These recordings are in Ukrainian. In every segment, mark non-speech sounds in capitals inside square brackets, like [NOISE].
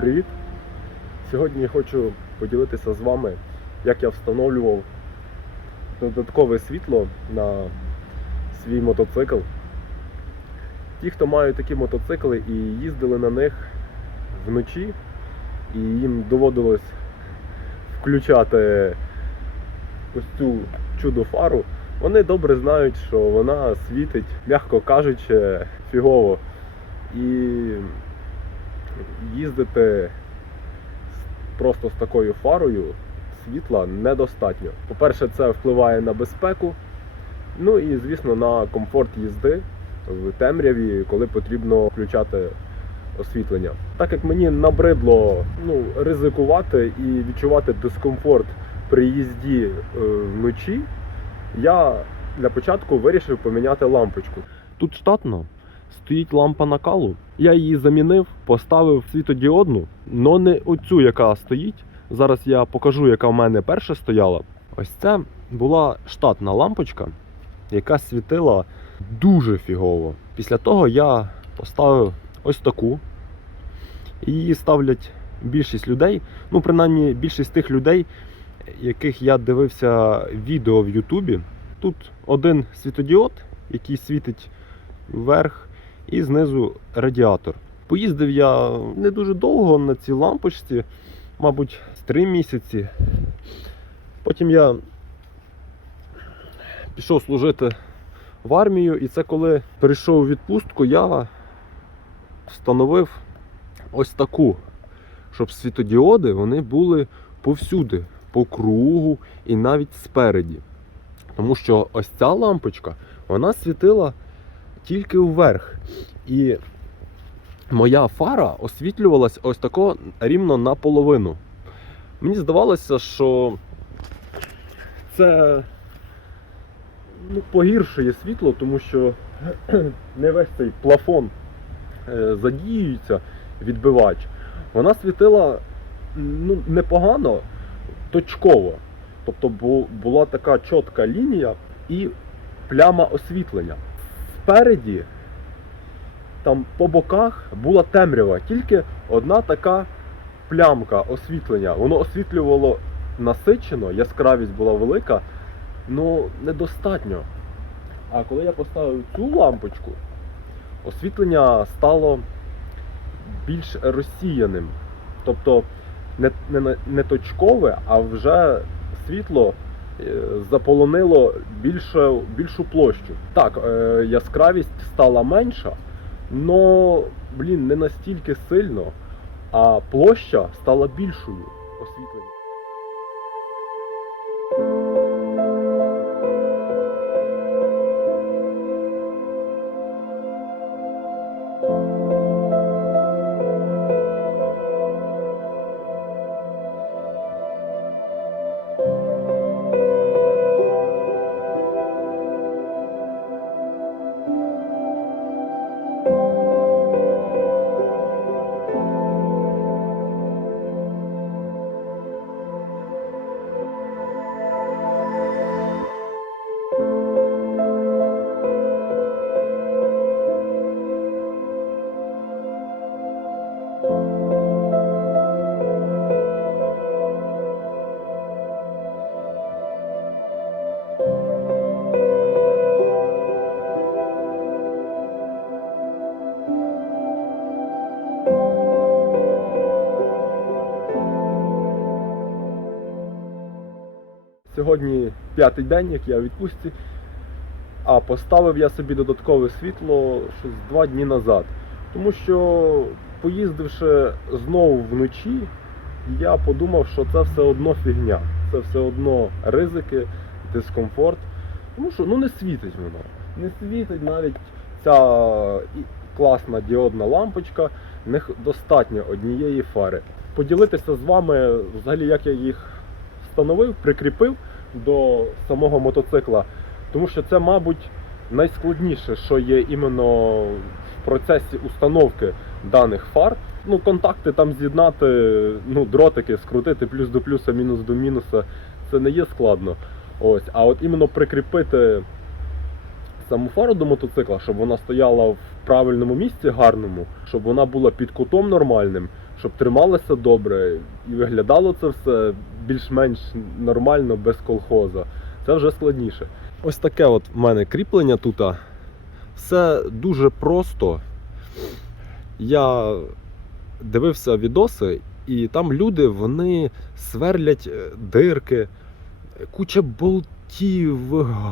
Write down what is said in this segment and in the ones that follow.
Привіт! Сьогодні я хочу поділитися з вами, як я встановлював додаткове світло на свій мотоцикл. Ті, хто мають такі мотоцикли і їздили на них вночі, і їм доводилось включати ось цю чудо фару, вони добре знають, що вона світить, м'яко кажучи, фігово. І їздити просто з такою фарою світла недостатньо. По-перше, це впливає на безпеку, ну і, звісно, на комфорт їзди в темряві, коли потрібно включати освітлення. Так як мені набридло ну, ризикувати і відчувати дискомфорт при їзді е, вночі, я для початку вирішив поміняти лампочку. Тут штатно стоїть лампа накалу. Я її замінив, поставив світодіодну, але не оцю, яка стоїть. Зараз я покажу, яка в мене перша стояла. Ось це була штатна лампочка, яка світила дуже фігово. Після того я поставив ось таку. Її ставлять більшість людей. Ну, принаймні, більшість тих людей, яких я дивився відео в Ютубі. Тут один світодіод, який світить вверх, і знизу радіатор. Поїздив я не дуже довго на цій лампочці, мабуть, 3 місяці. Потім я пішов служити в армію, і це коли перейшов у відпустку, я встановив ось таку, щоб світодіоди вони були повсюди, по кругу і навіть спереді. Тому що ось ця лампочка, вона світила тільки вверх. І моя фара освітлювалась ось тако рівно наполовину. Мені здавалося, що це ну, погіршує світло, тому що [CLEARS THROAT] не весь цей плафон е, задіюється, відбивач. Вона світила ну, непогано, точково. Тобто була така чітка лінія і пляма освітлення. Спереді, там по боках була темрява, тільки одна така плямка освітлення. Воно освітлювало насичено, яскравість була велика, але недостатньо. А коли я поставив цю лампочку, освітлення стало більш розсіяним. Тобто не, не, не точкове, а вже світло заполонило більше, більшу площу. Так, е, яскравість стала менша, але блін, не настільки сильно, а площа стала більшою освітлення. Сьогодні п'ятий день, як я у відпустці, а поставив я собі додаткове світло щось два дні назад. Тому що, поїздивши знову вночі, я подумав, що це все одно фігня. Це все одно ризики, дискомфорт. Тому що ну не світить воно. Не світить навіть ця класна діодна лампочка, в них достатньо однієї фари. Поділитися з вами взагалі, як я їх встановив, прикріпив до самого мотоцикла. Тому що це, мабуть, найскладніше, що є іменно в процесі установки даних фар. Ну, контакти там з'єднати, ну, дротики скрутити плюс до плюса, мінус до мінуса, це не є складно. Ось, а от іменно прикріпити саму фару до мотоцикла, щоб вона стояла в правильному місці гарному, щоб вона була під кутом нормальним, щоб трималося добре і виглядало це все більш-менш нормально, без колхоза. Це вже складніше. Ось таке от в мене кріплення тут. Все дуже просто. Я дивився відоси, і там люди вони сверлять е, дирки, куча болтів,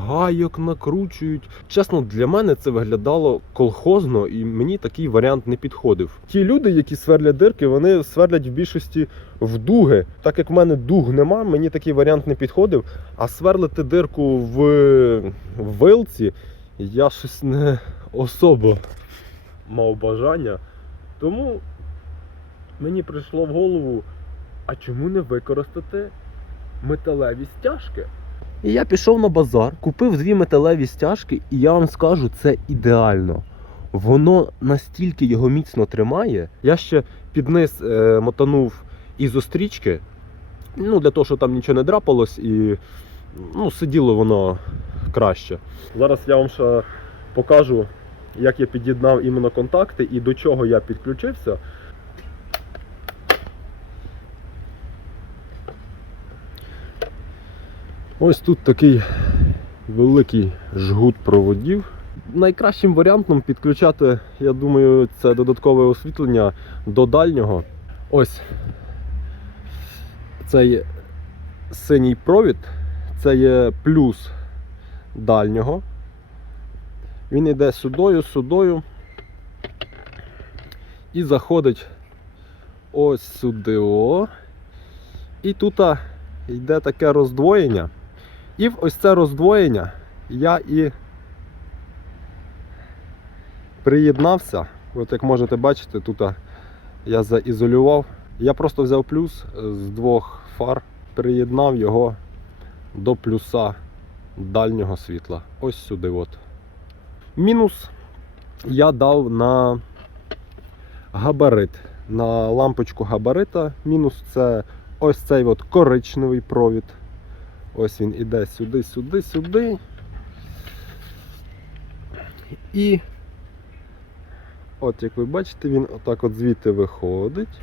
гайок накручують. Чесно, для мене це виглядало колхозно, і мені такий варіант не підходив. Ті люди, які сверлять дирки, вони сверлять в більшості в дуги. Так як в мене дуг нема, мені такий варіант не підходив. А сверлити дирку в вилці я щось не особо мав бажання. Тому мені прийшло в голову, а чому не використати металеві стяжки? І я пішов на базар, купив дві металеві стяжки, і я вам скажу, це ідеально. Воно настільки його міцно тримає. Я ще під низ е, мотанув ізострічки, ну, для того, щоб там нічого не драпалось і ну, сиділо воно краще. Зараз я вам ще покажу, як я під'єднав іменно контакти і до чого я підключився. Ось тут такий великий жгут проводів. Найкращим варіантом підключати, я думаю, це додаткове освітлення до дальнього. Ось цей синій провід, це є плюс дальнього. Він йде сюдою, сюдою і заходить ось сюди. О. І тут йде таке роздвоєння. І ось це роздвоєння я і приєднався. От як можете бачити, тут я заізолював. Я просто взяв плюс з двох фар, приєднав його до плюса дальнього світла. Ось сюди. от. Мінус я дав на габарит. На лампочку габарита. Мінус це ось цей от коричневий провід. Ось він іде сюди, сюди, сюди. І от як ви бачите, він отак от звідти виходить.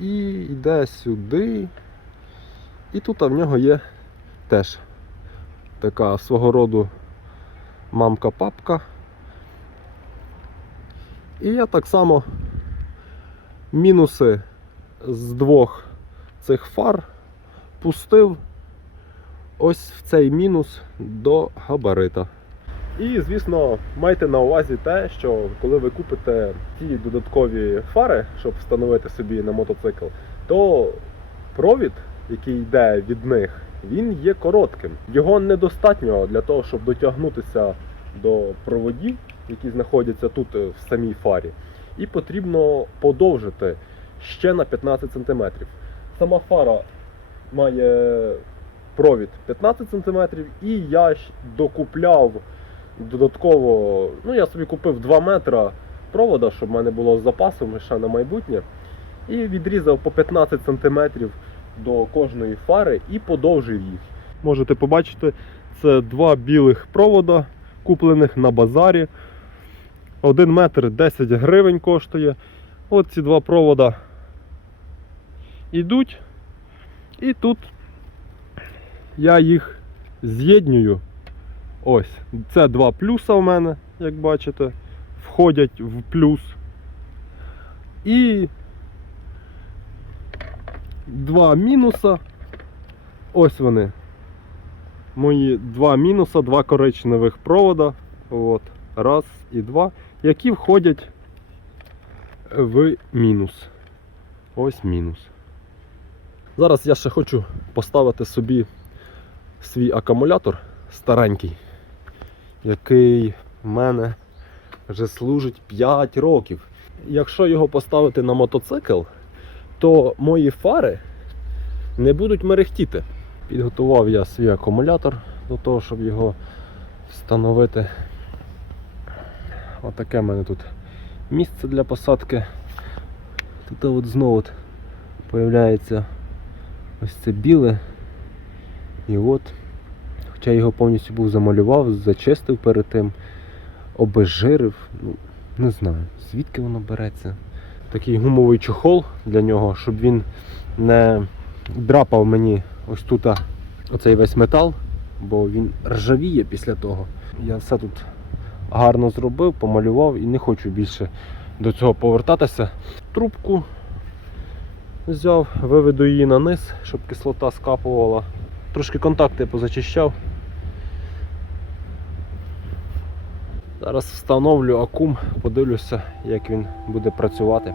І йде сюди. І тут в нього є теж така свого роду мамка-папка. І я так само мінуси з двох цих фар пустив ось в цей мінус до габарита. І, звісно, майте на увазі те, що коли ви купите ті додаткові фари, щоб встановити собі на мотоцикл, то провід, який йде від них, він є коротким. Його недостатньо для того, щоб дотягнутися до проводів, які знаходяться тут е, в самій фарі. І потрібно подовжити ще на 15 см. Сама фара має провід 15 см, і я докупляв додатково, ну я собі купив 2 метра провода, щоб в мене було з запасом ще на майбутнє. І відрізав по 15 см до кожної фари і подовжив їх. Можете побачити, це два білих провода, куплених на базарі. 1 метр 10 гривень коштує. От ці два провода йдуть. І тут я їх з'єднюю. Ось, це два плюса у мене, як бачите, входять в плюс. І два мінуса. Ось вони. Мої два мінуса, два коричневих провода. От, раз і два, які входять в мінус. Ось мінус. Зараз я ще хочу поставити собі свій акумулятор старенький, який в мене вже служить 5 років. Якщо його поставити на мотоцикл, то мої фари не будуть мерехтіти. Підготував я свій акумулятор до того, щоб його встановити. Отаке в мене тут місце для посадки. Тут от знову от появляється ось це біле. І от, хоча його повністю був замалював, зачистив перед тим, обезжирив, ну, не знаю, звідки воно береться. такий гумовий чохол для нього, щоб він не драпав мені ось тут оцей весь метал, бо він ржавіє після того. Я все тут гарно зробив, помалював і не хочу більше до цього повертатися. Трубку взяв, виведу її на низ, щоб кислота скапувала. Трошки контакти позачищав. Зараз встановлю акум, подивлюся, як він буде працювати.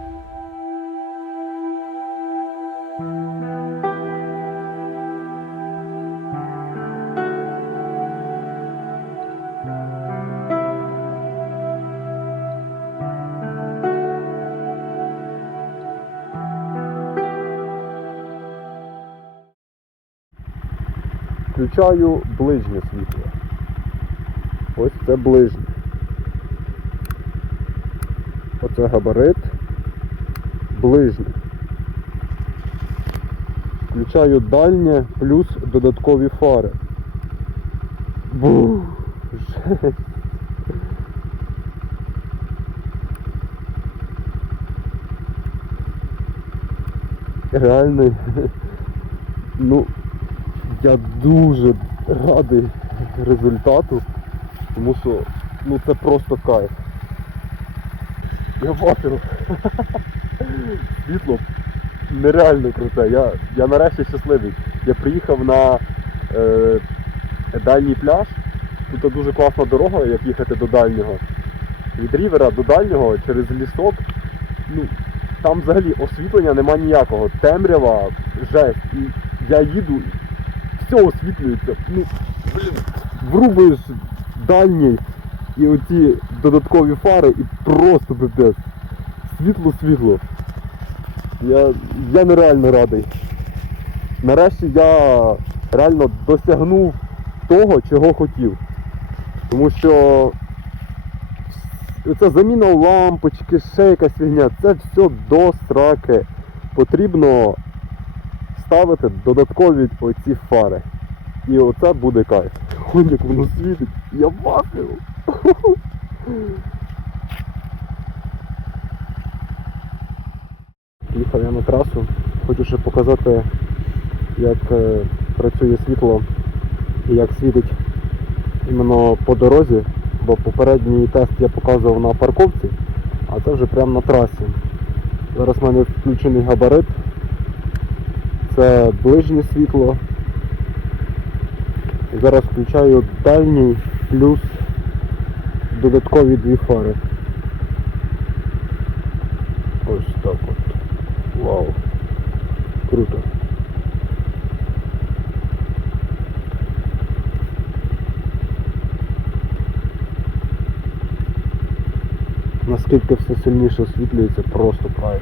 Включаю ближнє світло. Ось це ближнє. Оце габарит. Ближнє. Включаю дальнє плюс додаткові фари. Бух. Жесть. Реально, [LAUGHS] ну, я дуже радий результату, тому що ну це просто кайф. Я бачив. Світло нереально круте. Я, я нарешті щасливий. Я приїхав на е, дальній пляж. Тут дуже класна дорога, як їхати до дальнього. Від рівера до дальнього через лісок. Ну, там взагалі освітлення нема ніякого. Темрява, жесть. І я їду, все освітлюється. Ну, блін, врубуєш дальній і оці додаткові фари і просто пипець. Світло-світло. Я, я нереально радий. Нарешті я реально досягнув того, чого хотів. Тому що це заміна лампочки, ще якась фігня, це все до сраки. Потрібно ставити додаткові оці фари. І оце буде кайф. Ой, як воно світить. Я бачив. Їхав я на трасу. Хочу ще показати, як е, працює світло і як світить іменно по дорозі, бо попередній тест я показував на парковці, а це вже прямо на трасі. Зараз в мене включений габарит. Це ближнє світло. Зараз включаю дальній плюс додаткові дві фари. Ось так от. Вау. Круто. Наскільки все сильніше освітлюється, просто кайф.